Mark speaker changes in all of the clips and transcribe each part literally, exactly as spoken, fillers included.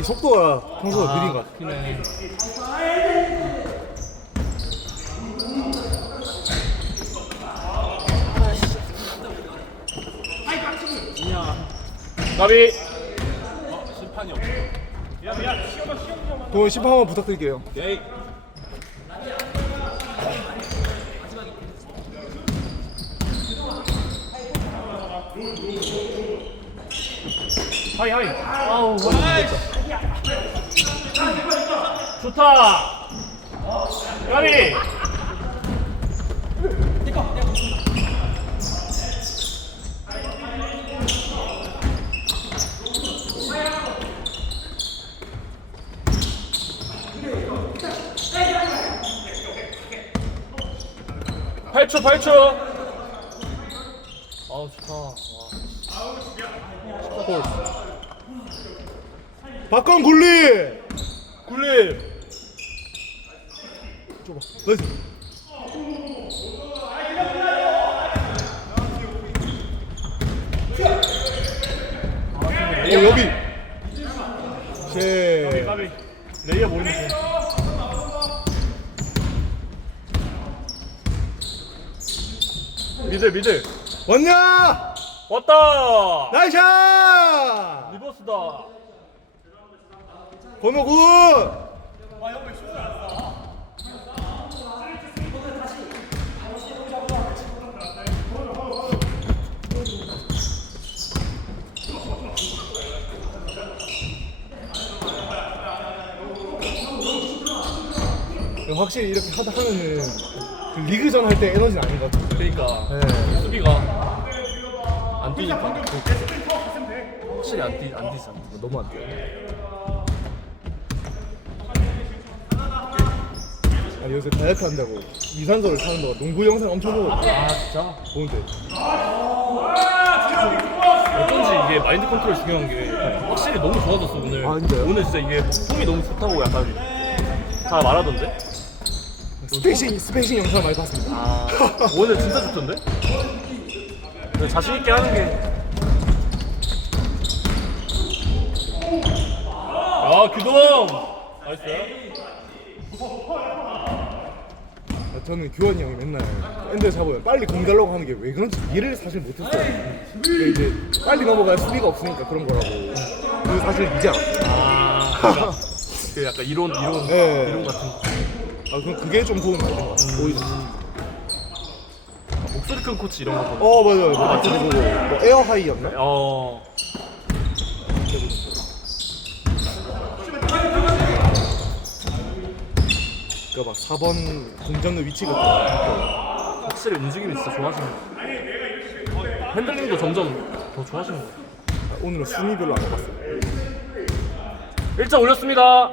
Speaker 1: 이 속도가 평소보다 느린 것 같아.
Speaker 2: 그네. 가비. 심판이 없어.
Speaker 1: 동원 심판 한번 부탁드릴게요.
Speaker 2: 예이. 하이 하이. 아우 좋다. 가비. 팔 초 팔 초. 아우 좋다. 와. 골.
Speaker 1: 박건 굴리.
Speaker 2: 굴림.
Speaker 1: 좁아. 나이스. 어 여비. 쉐.
Speaker 2: 가비. 레이어 모르는 거. 미들 미들.
Speaker 1: 왔냐?
Speaker 2: 왔다.
Speaker 1: 나이샷.
Speaker 2: 리버스다.
Speaker 1: 번호 굿. 확실히 이렇게 하다 하면은 그 리그전 할 때 에너지는 아닌 것 같아.
Speaker 2: 그러니까
Speaker 1: 네.
Speaker 2: 수비가 안 뛰니까 확실히 안 뛰, 안 뛰잖아.
Speaker 1: 너무 안 돼요. 아, 요새 다이어트 한다고 유산소를 타는 동안 농구 영상 엄청 보고
Speaker 2: 아 진짜?
Speaker 1: 보는데
Speaker 2: 어쩐지 이게 마인드 컨트롤 중요한 게 확실히 너무 좋아졌어 오늘.
Speaker 1: 아, 진짜요?
Speaker 2: 오늘 진짜 이게 폼이 너무 좋다고 약간 다 말하던데?
Speaker 1: 스페이싱 스페이싱 영상 많이 봤습니다.
Speaker 2: 아 오늘 진짜 좋던데? 근데 자신 있게 하는 게. 야 규동! 나이스.
Speaker 1: 저는 규원이 형이 맨날 엔드 잡으면 빨리 공 달라고 하는 게 왜 그런지 이해를 사실 못했어요. 근데 이제 빨리 넘어갈 수비가 없으니까 그런 거라고. 그 사실 이제 알았어요.
Speaker 2: 아 그러니까 그 약간 이론 이론
Speaker 1: 네.
Speaker 2: 이론 같은.
Speaker 1: 아 그럼 그게 좀 도움이 많이 된 것 같아요. 오히려.
Speaker 2: 목소리 큰 코치 이런 거 보면.
Speaker 1: 어 맞아요. 뭐 같은 거 보고 뭐 에어 하이였나?
Speaker 2: 어.
Speaker 1: 그러니까 막 사 번 공 잡는 위치 같은 거.
Speaker 2: 확실히 움직임이 진짜 좋아지는 거 같아요. 핸들링도 점점 더 좋아지는 거 같아요.
Speaker 1: 아, 오늘은 순위 별로 안 봤어요.
Speaker 2: 일 점 올렸습니다.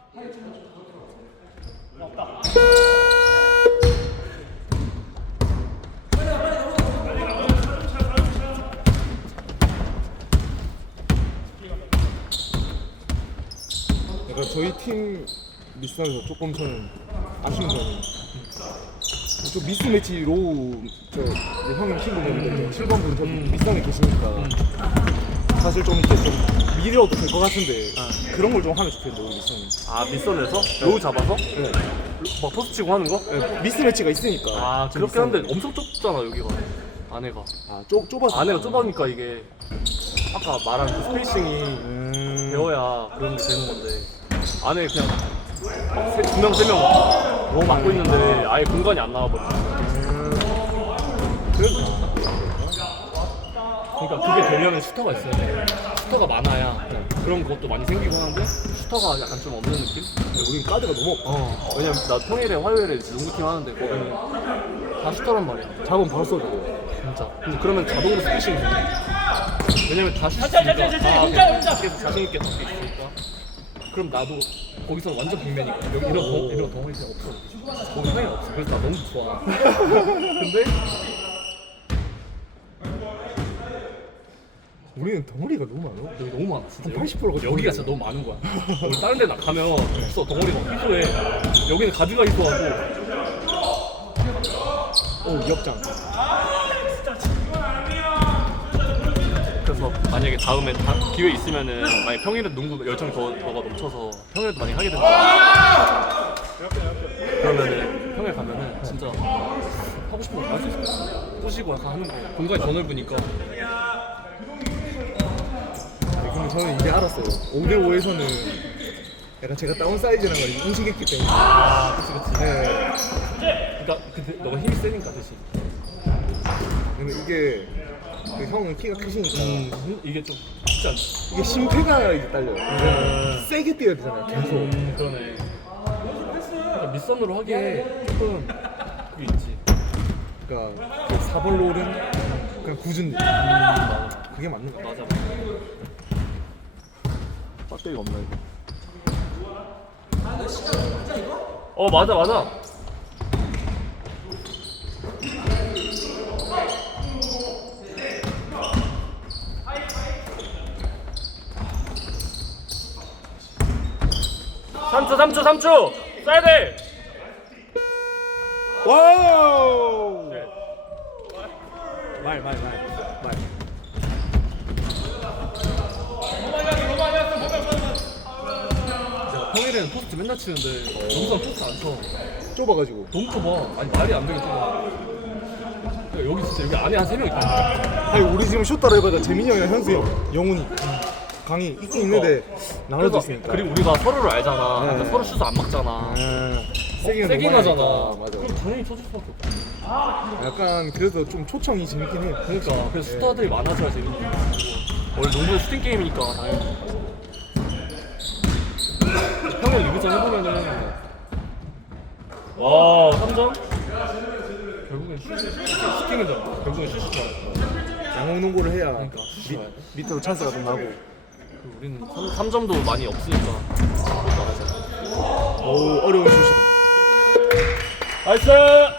Speaker 1: 그러니까 저희 팀 미스하면서 조금 저는 아쉬운 점은 좀 미스 매치 로우 저 형님 친구 분인데 칠 번 분도
Speaker 2: 음.
Speaker 1: 미스함에 계시니까 사실 좀 이렇게 좀 미려도 될 것 같은데
Speaker 2: 아.
Speaker 1: 그런 걸 좀 하면 좋겠는데 우리 미스함이.
Speaker 2: 아 밑선에서 로우 잡아서
Speaker 1: 네.
Speaker 2: 막 포스 치고 하는 거?
Speaker 1: 네, 미스 매치가 있으니까.
Speaker 2: 아
Speaker 1: 지금
Speaker 2: 그렇게 하는데
Speaker 1: 미스함이.
Speaker 2: 엄청 좁잖아 여기가. 안에가.
Speaker 1: 아 좁, 좁아서
Speaker 2: 안에가 좁으니까 이게 아까 말한 그 스페이싱이
Speaker 1: 음...
Speaker 2: 배워야 그런 게 되는 건데 안에 그냥 두 명, 세 명 너무 막고 있는데 아예 공간이 안 나와버려. 그러니까 그게 되려면 슈터가 있어야 돼. 슈터가 많아야 그런 것도 많이 생기고 하는데 슈터가 약간 좀 없는 느낌?
Speaker 1: 우린 카드가 너무 없다.
Speaker 2: 어. 왜냐면 나 평일에 화요일에 농구팀 하는데 거기는 다 슈터란 말이야.
Speaker 1: 잡으면 바로 쏘죠.
Speaker 2: 진짜. 근데 그러면 자동으로 스페이싱이 돼. 왜냐면 다 슈터니까 다 그냥 계속 자신 있게 덮게 있으니까. 그럼 나도 거기서 완전 빅맨이야. 여기 이런 덩 이런 덩어리 그냥 없어. 거기 사이가 없어. 그래서 나 너무 좋아. 근데
Speaker 1: 우리는 덩어리가 너무 많아.
Speaker 2: 여기 너무 많아. 진짜
Speaker 1: 한 팔십 퍼센트가
Speaker 2: 여기가 진짜 너무 많은 거야. 우리 다른 데 나 가면 없어. 덩어리가 막 희소해. 여기는 가지가 희소하고.
Speaker 1: 오 위협장.
Speaker 2: 그래서 가서 만약에 다음에 다, 기회 있으면은 만약 평일에 농구 열정이 더 너가 넘쳐서 평일에도 만약 하게 된다. 그러면은 평일 가면은 진짜 하고 싶은 거 다 할 수 있을 것 같아. 꼬시고 약간 하는 거 공간이 더 넓으니까.
Speaker 1: 아니, 근데 저는 이제 알았어요. 오 대 오에서는 약간 제가 다운 사이즈라는 걸 인식했기 때문에.
Speaker 2: 아, 그치 그치.
Speaker 1: 네.
Speaker 2: 그러니까 근데 너가 힘이 세니까 대신.
Speaker 1: 근데 이게 그 형은 키가 크시니까
Speaker 2: 음, 이게 좀 쉽지 않지.
Speaker 1: 이게 심폐가 이제 딸려요.
Speaker 2: 음.
Speaker 1: 세게 뛰어야 되잖아요. 계속.
Speaker 2: 음, 그러네. 그러니까 밑선으로 하기에 조금 그게 있지.
Speaker 1: 그러니까 그 사 번 롤은 그냥 굳은 느낌.
Speaker 2: 음,
Speaker 1: 그게 맞는 거 같아.
Speaker 2: 맞아 맞아.
Speaker 1: 배터리가 없나 이거?
Speaker 2: 어 맞아 맞아. 삼 초 삼 초 삼 초 쏴야 돼.
Speaker 1: 와우! 말, 말, 말, 말.
Speaker 2: 내가 평일에는 포스트 맨날 치는데 여기서 포스트 안 쳐.
Speaker 1: 좁아가지고.
Speaker 2: 너무 좁아. 아니 말이 안 되게 좁아. 야, 여기 진짜 여기 안에 한 세 명 있다.
Speaker 1: 아니 우리 지금 슛따라 해봐자 재민이 형이랑 현수 형, 영훈이, 강이 있긴 있는데 나눠져
Speaker 2: 그래서-
Speaker 1: 있으니까.
Speaker 2: 그리고 우리가 서로를 알잖아.
Speaker 1: 네.
Speaker 2: 근데 서로 슛을 안 막잖아.
Speaker 1: 아, 세긴
Speaker 2: 세긴
Speaker 1: 너무
Speaker 2: 하잖아.
Speaker 1: 하니까. 맞아.
Speaker 2: 그럼 당연히 쳐줄 수밖에 없어.
Speaker 1: 약간 그래서 좀 초청이 재밌긴 해요.
Speaker 2: 그러니까 그래서 스타들이 많아져야 재밌는 거야. 원래 농구는 슈팅 게임이니까 당연히. 평일 리그전 해보면은 와 삼 점? 결국엔 슈- 슈팅이잖아. 결국엔 슛이 좋아.
Speaker 1: 양홍 농구를 해야
Speaker 2: 그러니까 슛이 좋아야 돼.
Speaker 1: 밑으로 찬스가 좀 나고.
Speaker 2: 그 우리는 삼 점도 많이 없으니까.
Speaker 1: 어우 어려운 슛이다.
Speaker 2: 나이스!